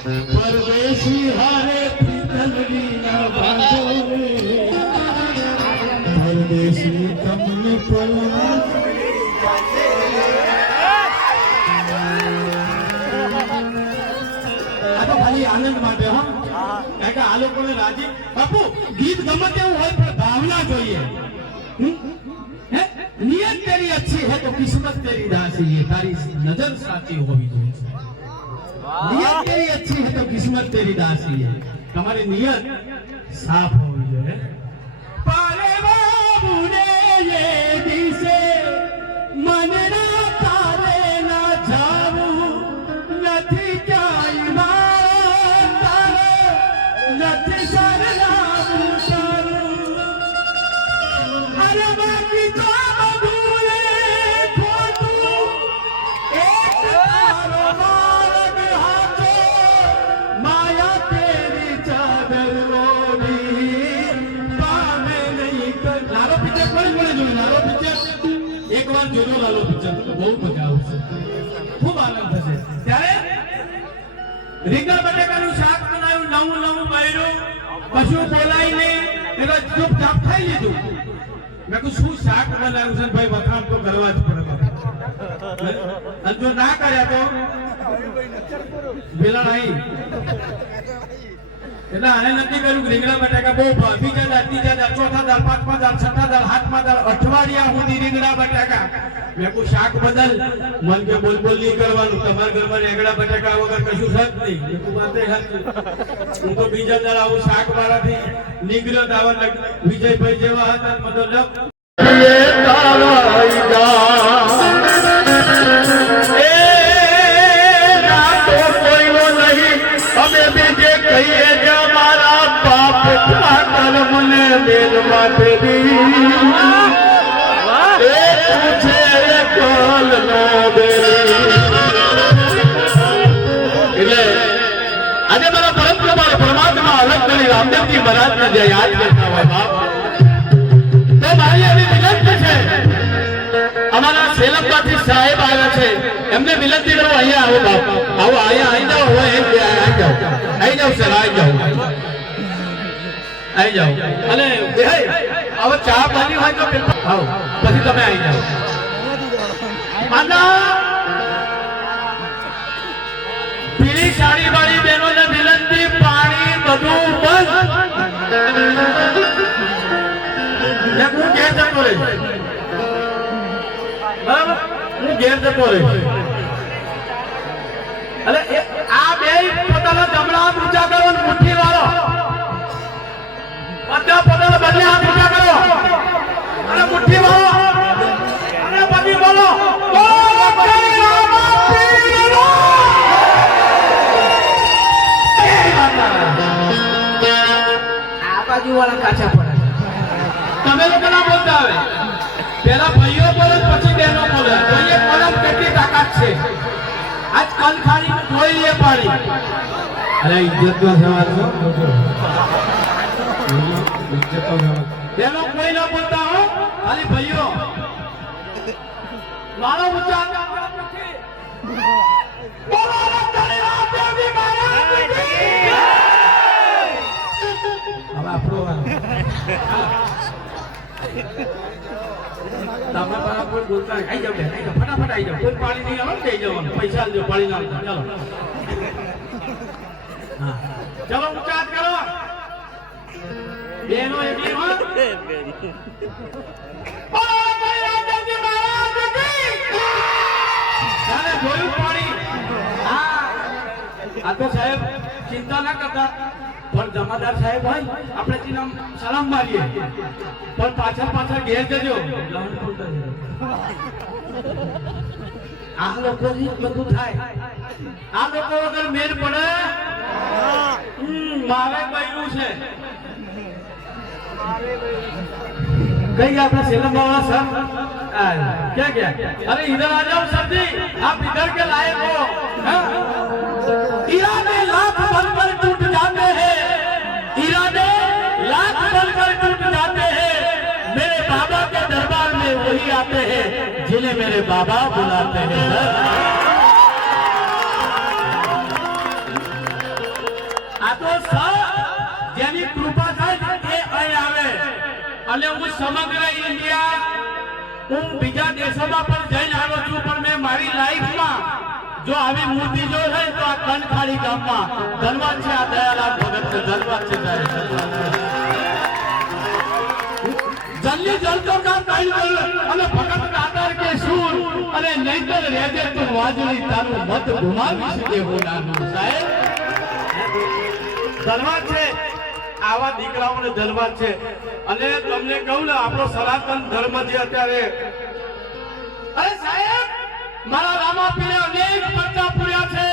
परदेशी हारे प्रीतलरी ना बांधो रे परदेशी તમને પલવા આ તો ખાલી આનંદ માટે હો કારણ કે આ લોકોને રાજી બાપુ ગીત ગમે તેવું હોય પણ ભાવના જોઈએ नियत तेरी अच्छी है तो किस्मत तेरी दासी है तारी नजर साची होवी જોઈએ नियत तेरी अच्छी है तो किस्मत तेरी दासी है તમારી નિયત સાફ હોવી જોઈએ પારે બાબુ ને ये દિશે મનના તારે ના જાવું નથી ક્યાંય મારા તારે નથી સરનામું તારું અરે બાકી તો જોજો લાલો પિક્ચર તો બહુ મજા આવશે ખૂબ આનંદ થશે ત્યારે રીંગણ બટાકાનું શાક બનાવ્યું નવું નવું બન્યું કશું બોલાય નહીં એટલે ચૂપચાપ ખાઈ લીધું મેં કહ્યું શું શાક બનાવ્યું છે ભાઈ વખાણ તો કરવા જ પડે અને જો ના કર્યા તો વેલા નહીં એટલે આને નક્કી કર્યું કે રીંગણા બટાકા બહુ બીજા દાળ ત્રીજા દાળ ચોથા દાળ પાંચમા દાળ છઠ્ઠા દાળ સાતમા દાળ અઠવાડિયા સુધી રીંગણા બટાકા મેં કોઈ શાક બદલ મન કે બોલ બોલ નહીં કરવાનું તમારા ઘરમાં રીંગણા બટાકા વગર કશું છે જ નહીં વાતે હું તો બીજા દાળ આવું શાક મારાથી નીકળ્યો આવા વિજયભાઈ જેવા હતા મતલબ આજે મારા પરમ પ્રભુ પરમાત્મા અલગ કરી રામદેવજી મહારાજને જે યાદ કરતા હોય બાપ તો મારી એવી વિનંતી છે અમારા સેલમમાંથી સાહેબ આવ્યા છે એમને વિનંતી કરો અહીંયા આવો બાપ આવો અહીંયા આવી જાઓ હોય એમ આવી જાઓ સર આવી જાઓ અને હવે ચા પાણી હોય તો આવો પછી તમે આવી જાઓ પીળી સાડી વાળી બહેનો ને વિનંતી પાણી બધું બંધ હું ઘેર જતો રહીશ બરાબર હું ઘેર જતો રહીશ એટલે આ બે પોતાના જમણા ઊંચા કરો મુઠ્ઠી વાળો બધા પોતાના બંને હાથ ઊંચા કરો અને મુઠ્ઠી વાળો અને પછી બોલો આ બાજુ વાળા કાચા પડે તમે લોકો ના બોલતા આવે પેલા ભાઈઓ બોલે પછી બહેનો બોલે જોઈએ કોલમ કેટલી તાકાત છે આજ કલ ખાલી કોઈ લે પાડી અરે ઇજ્જત નો સવાલ છો ઇજ્જત નો સવાલ બહેનો કોઈ ના બોલતા હો ખાલી ભાઈઓ મારો ઊંચા બોલો રત્તરી રામદેવજી મહારાજ હવે આપણો તમે પર કોઈ બોલતા આવી જાવ ફટાફટ આવી જાવ કોઈ પાણી નહીં આવે જઈ જવાનું પૈસા લેજો પાણી ના ચાલો હા ચલો ઊંચા કરો બેનો એકલી હો જોયું પાણી આ તો સાહેબ ચિંતા ના કરતા પણ જમાદાર સાહેબ હોય આપણે તેના સલામ મારીએ પણ પાછળ પાછળ ઘેર જજો આ લોકો બધું થાય આ લોકો વગર મેર પડે મારે બન્યું છે कहीं आपने सेलम बाबा सर क्या क्या अरे इधर आ जाओ सर जी आप इधर के लायक हो इरादे लाख बनकर टूट जाते हैं इरादे लाख बनकर टूट जाते हैं मेरे बाबा के दरबार में वही आते हैं जिन्हें मेरे बाबा बुलाते हैं યશોદા પર જઈને આવ્યો છું, પણ મેં મારી લાઈફમાં જો આવી મૂર્તિ જોઈ હોય તો આ કનખાડી ગામમાં ધનવાન છે, આ દયાલાલ ભગત છે, ધનવાન છે સાહેબ, જલ્દી જલતો કા કાઈ અને ભગત દાતાર કે સૂર અને નહીતર રેજે તું વાજળી તારું મત ગુમાવી શકે હોનાનું સાહેબ ધનવાન છે, આવા દીકરાઓને ધનવાન છે. અને તમને કહું ને આપણો સનાતન ધર્મ જે અત્યારે અરે સાહેબ મારા રામાપીરે અનેક પરચા પૂર્યા છે,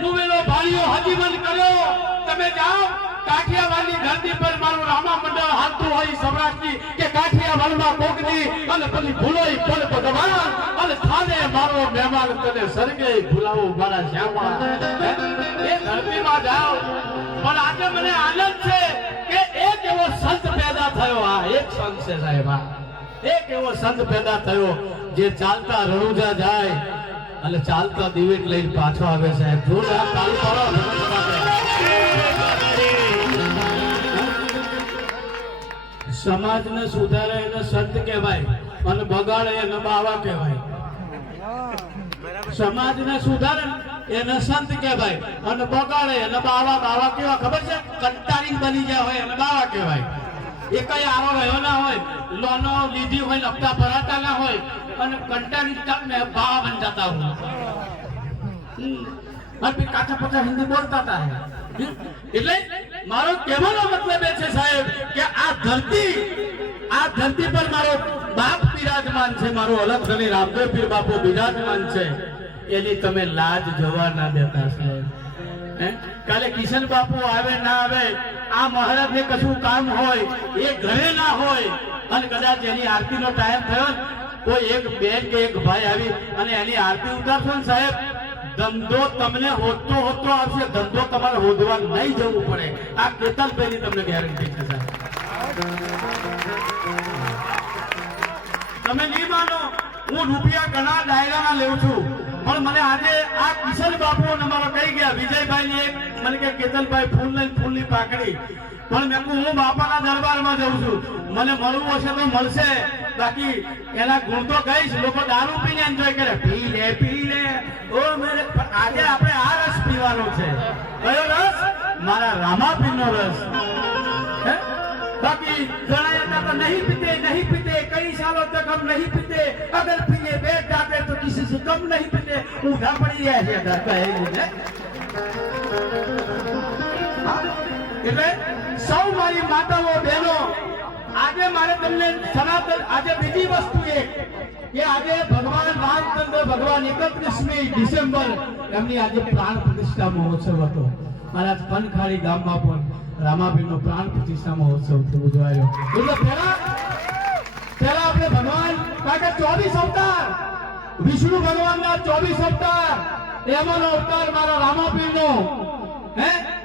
મુવેલો ભાળીઓ હજીવન કર્યો. તમે જાઓ કાઠિયાવાડની ધરતી પર મારું રામા મંડળ હાલતું હોય સૌરાષ્ટ્રની કે કાઠિયાવાડમાં કોકની અને પછી ભૂલોય પણ ભગવાન અને થાને મારો મહેમાન તને સરગે ભૂલાવો મારા શ્યામા એ ધરતીમાં જાઓ. પણ આજે મને આનંદ છે કે એક એવો સંત પેદા થયો, આ એક સંત છે સાહેબ, એક એવો સંત પેદા થયો જે ચાલતા રણુજા જાય અને ચાલતા દિવેટ લઈને પાછો આવે સાહેબ. જોરદાર તાળી પાડો. સમાજને સુધારે એને સંત કહેવાય અને બગાડે એને બાવા કહેવાય. સમાજને સુધારે એને સંત કહેવાય અને બગાડે એને બાવા. બાવા કેવા ખબર છે? કંટાળી બની ગયા હોય એને બાવા કહેવાય. એ કઈ આરો રહ્યો ના હોય, લોનો લીધી હોય, હપ્તા ભરાતા ના હોય અને કંટાળી બાવા બન જતા હોય અને કાચા પચા હિન્દી બોલતા હતા. એટલે મારો કહેવાનો મતલબ એ છે સાહેબ કે આ ધરતી પર મારો બાપ બિરાજમાન છે, મારો અલગ ધણી રામદેવ પીર બાપુ બિરાજમાન છે. એની તમે લાજ જોવા ના દેતા સાહેબ. કાલે કિશન બાપુ આવે ના આવે, આ મહારાજ ને કશું કામ હોય, એ ઘરે ના હોય અને કદાચ એની આરતી નો ટાઈમ થયો, કોઈ એક બેન કે એક ભાઈ આવી અને એની આરતી ઉતારશો ને સાહેબ, ધંધો તમને હોતો આવશે, ધંધો તમારે હોદવા નહીં જવું પડે. આ કેતનભાઈ ની તમને ગેરંટી છે સાહેબ. તમે નહીં માનો, હું રૂપિયા ઘણા ડાયરામાં લેવું છું, પણ મને આજે આ કિશન બાપુ અમારો કહી ગયા, વિજયભાઈ ની એક મને કે કેતનભાઈ ફૂલની પાકડી, પણ મેં કહું હું બાપાના દરબારમાં જઉં છું, મને મળવું હશે તો મળશે, બાકી એના ગુણ તો કહીશ. લોકો દારૂ પીને એન્જોય કરે, પી લે ઓ મેરે. આજે આપણે આ રસ પીવાનો છે. કયો રસ? મારા રામાપીરનો રસ. बाकी गणाया तो नहीं पीते कई सालों तक हम नहीं पीते, अगर पीने बैठ जाते तो किसी से कम नहीं पीते. उठा पड़ी है એટલે સૌ મારી માતાઓ બહેનો, આજે મારે તમને સનાતન આજે બીજી વસ્તુ એક કે આજે ભગવાન રામચંદ્ર ભગવાન 31મી ડિસેમ્બર એમની આજે પ્રાણ પ્રતિષ્ઠા મહોત્સવ હતો. મારા કનખાડી ગામમાં પણ રામાપીરનો પ્રાણ પ્રતિષ્ઠા મહોત્સવ ઉજવાયો. એટલે પહેલા આપણે ભગવાન કારણ કે 24 અવતાર વિષ્ણુ ભગવાનના 24 અવતાર, એમાંનો અવતાર મારા રામાપીરનો.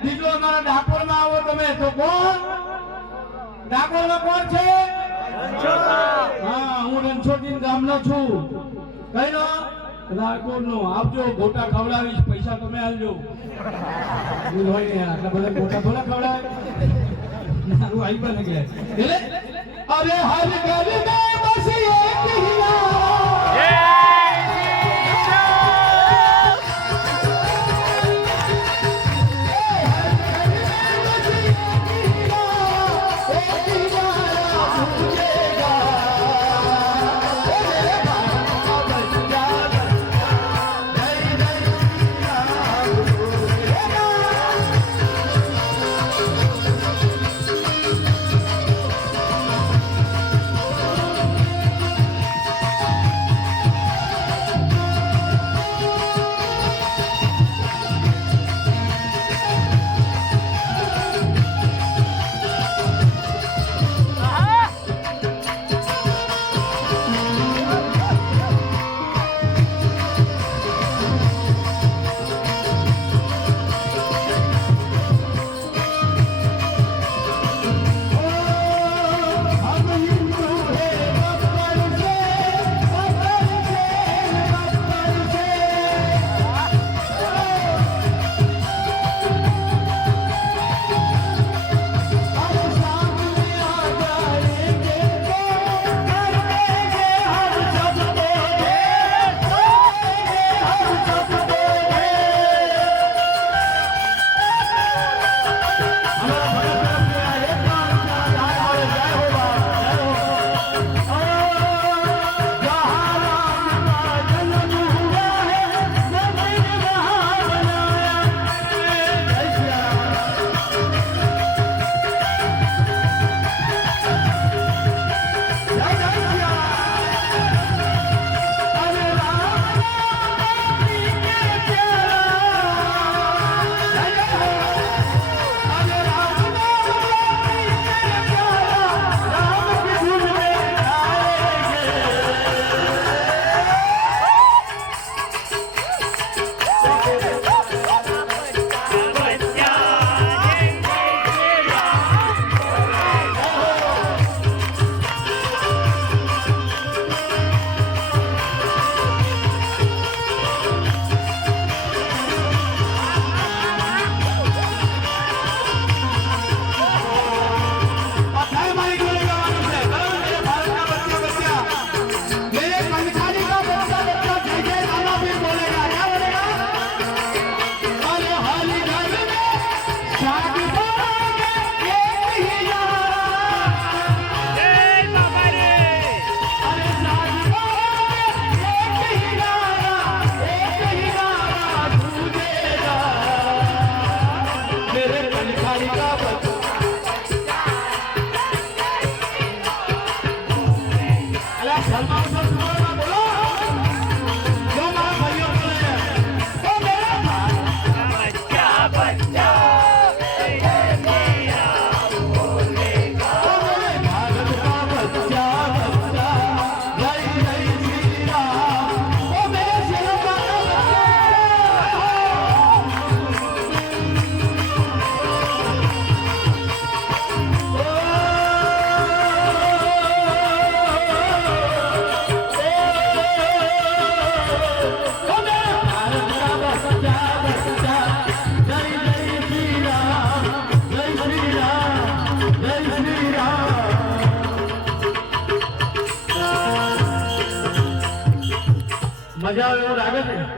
બીજો અમારા ડાકોરમાં આવો તમે તો કોણ? ડાકોરમાં કોણ છે? હા, હું રણછોડજી ગામનો છું. કઈનો? ડાકોરનો. આવજો, ગોટા ખવડાવીશ, પૈસા તમે આલજો. દૂધ હોય ને આટલા બધા ગોટા થોડા ખવડાવે. મારું આઈ પણ ગયા એટલે અરે હર ઘર મે બસ એક હિલા. મજા આવે એવું લાગે છે